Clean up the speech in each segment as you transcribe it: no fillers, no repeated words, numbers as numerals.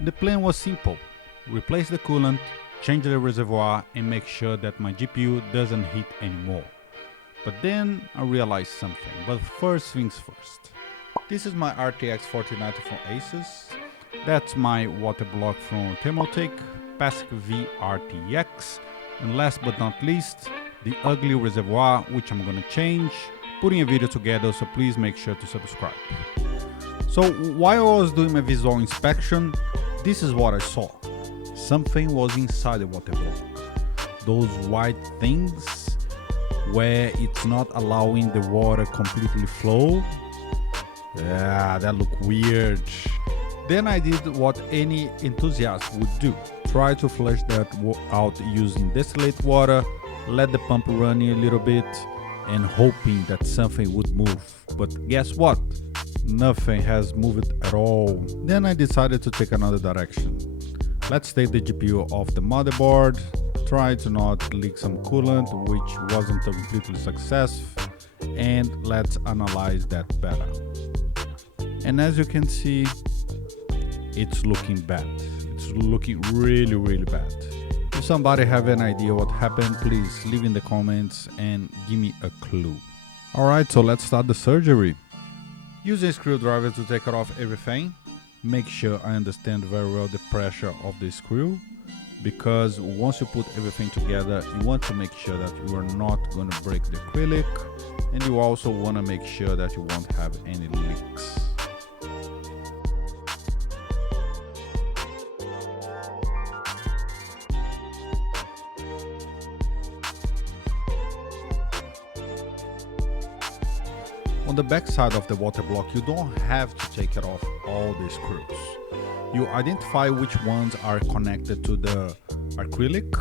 The plan was simple: replace the coolant, change the reservoir, and make sure that my GPU doesn't heat anymore. But then I realized something. But first things first. This is my RTX 4090 from Asus. That's my water block from Thermaltake, PASC V-RTX, and last but not least, the ugly reservoir, which I'm gonna change, putting a video together, so please make sure to subscribe. So while I was doing my visual inspection, this is what I saw. Something was inside the water block. Those white things where it's not allowing the water completely flow. Yeah, that looked weird. Then I did what any enthusiast would do. Try to flush that out using distillate water, let the pump run a little bit, and hoping that something would move. But guess what? Nothing has moved at all. Then I decided to take another direction. Let's take the GPU off the motherboard, try to not leak some coolant, which wasn't a completely successful, and let's analyze that better. And as you can see, it's looking bad. It's looking really bad. If somebody have an idea what happened, please leave in the comments and give me a clue. Alright, so let's start the surgery. Use a screwdriver to take off everything. Make sure I understand very well the pressure of the screw, because once you put everything together, you want to make sure that you are not going to break the acrylic, and you also want to make sure that you won't have any leaks. On the back side of the water block, you don't have to take it off all the screws. You identify which ones are connected to the acrylic,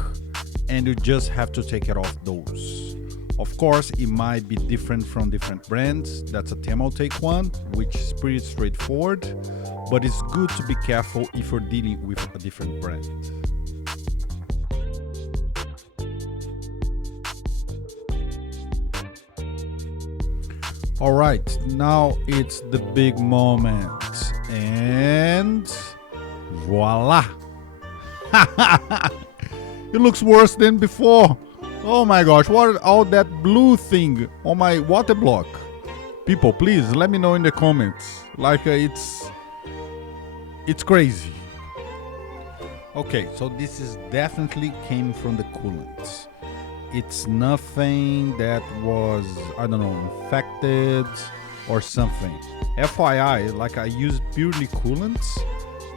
and you just have to take it off those. Of course, it might be different from different brands. That's a Thermaltake one, which is pretty straightforward, but it's good to be careful if you're dealing with a different brand. Alright, now it's the big moment, and voila! It looks worse than before. Oh my gosh, what is all that blue thing on my water block? People, please let me know in the comments. Like it's crazy. Okay, so this is definitely came from the coolant. It's nothing that was, I don't know, infected or something. FYI, like I used purely coolant.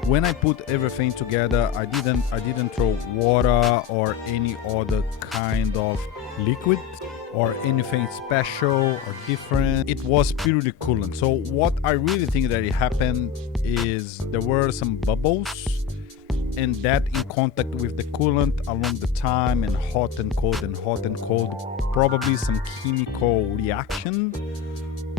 When I put everything together, I didn't throw water or any other kind of liquid or anything special or different. It was purely coolant. So what I really think that it happened is there were some bubbles, and that in contact with the coolant along the time, and hot and cold and hot and cold, probably some chemical reaction,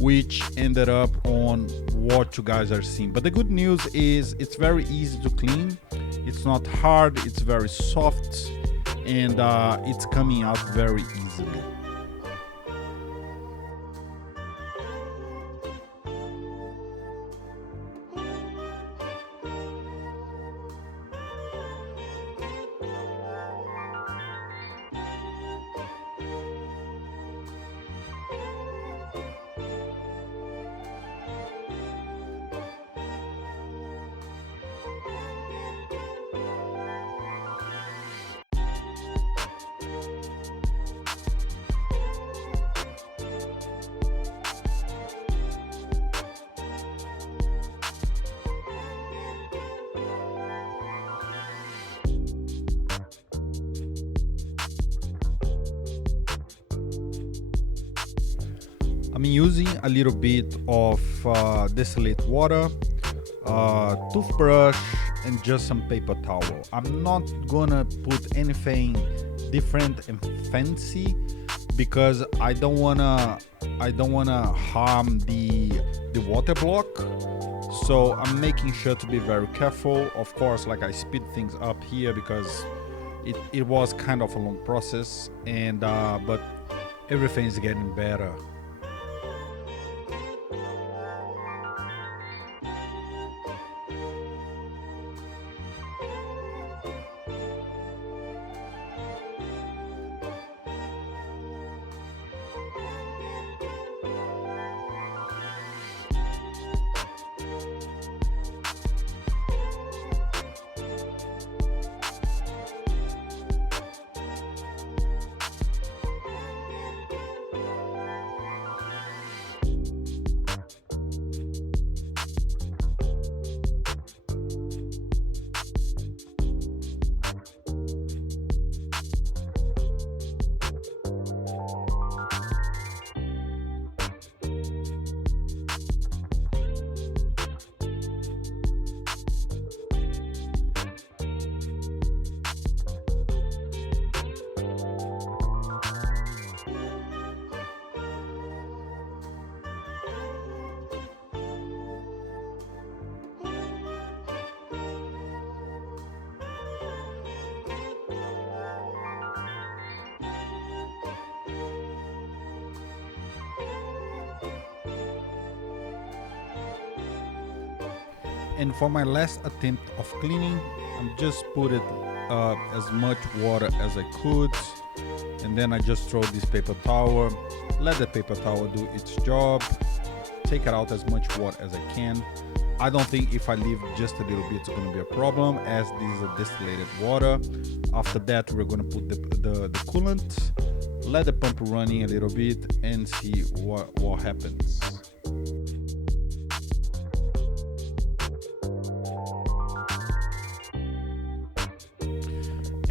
which ended up on what you guys are seeing. But the good news is it's very easy to clean. It's not hard, it's very soft, and it's coming out very easily. I'm using a little bit of distillate water, toothbrush, and just some paper towel. I'm not gonna put anything different and fancy because I don't wanna harm the water block. So I'm making sure to be very careful. Of course, like I speed things up here because it was kind of a long process, and but everything's getting better. And for my last attempt of cleaning, I'm just put it as much water as I could, and then I just throw this paper towel, let the paper towel do its job, take it out as much water as I can. I don't think if I leave just a little bit it's going to be a problem, as this is a distillated water. After that, we're going to put the coolant, let the pump running a little bit, and see what happens.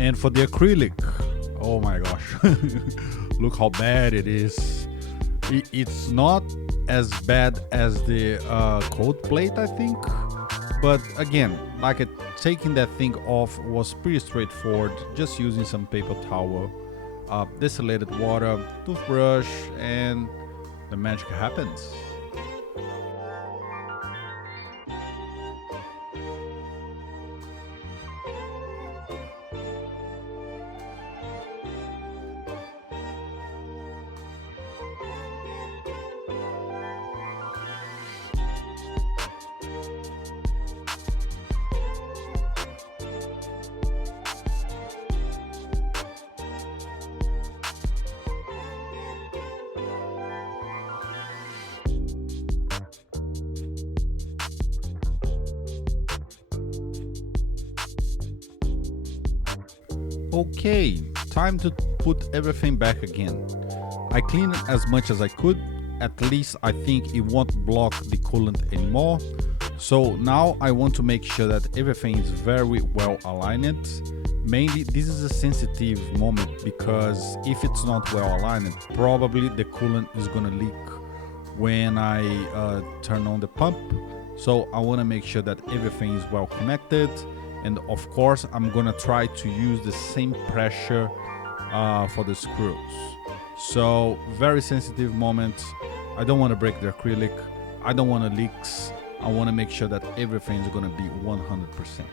And for the acrylic, oh my gosh, look how bad it is. It's not as bad as the cold plate, I think, but again, like taking that thing off was pretty straightforward, just using some paper towel, distillated water, toothbrush, and the magic happens. Okay, time to put everything back again. I cleaned it as much as I could. At least I think it won't block the coolant anymore. So now I want to make sure that everything is very well aligned. Mainly this is a sensitive moment, because if it's not well aligned, probably the coolant is gonna leak when I turn on the pump. So I want to make sure that everything is well connected. And of course, I'm gonna try to use the same pressure for the screws. So very sensitive moment. I don't want to break the acrylic. I don't want leaks. I want to make sure that everything is gonna be 100%.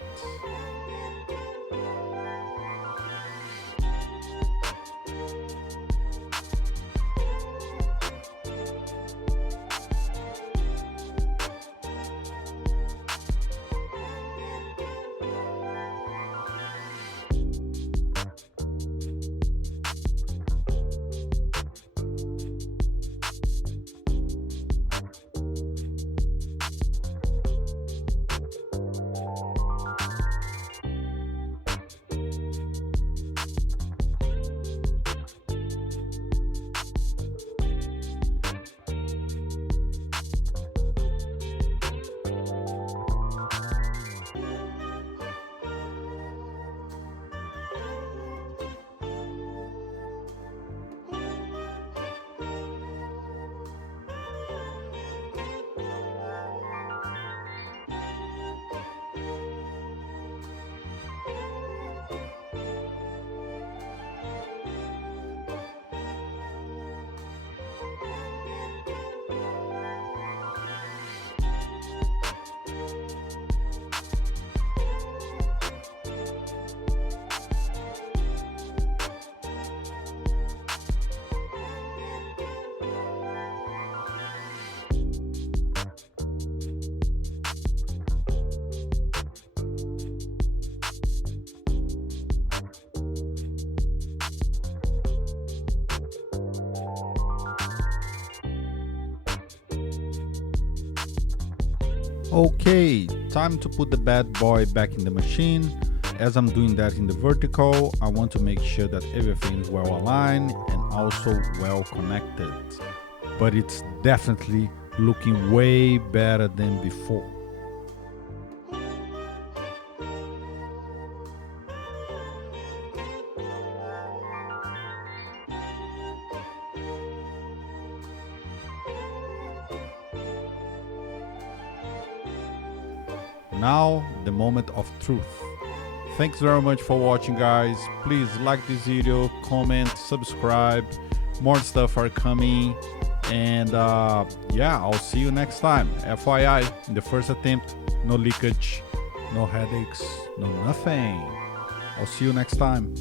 Okay, time to put the bad boy back in the machine. As I'm doing that in the vertical, I want to make sure that everything is well aligned and also well connected. But it's definitely looking way better than before. Now, the moment of truth. Thanks very much for watching, guys. Please like this video, comment, subscribe. More stuff are coming. And yeah, I'll see you next time. FYI, in the first attempt, no leakage, no headaches, no nothing. I'll see you next time.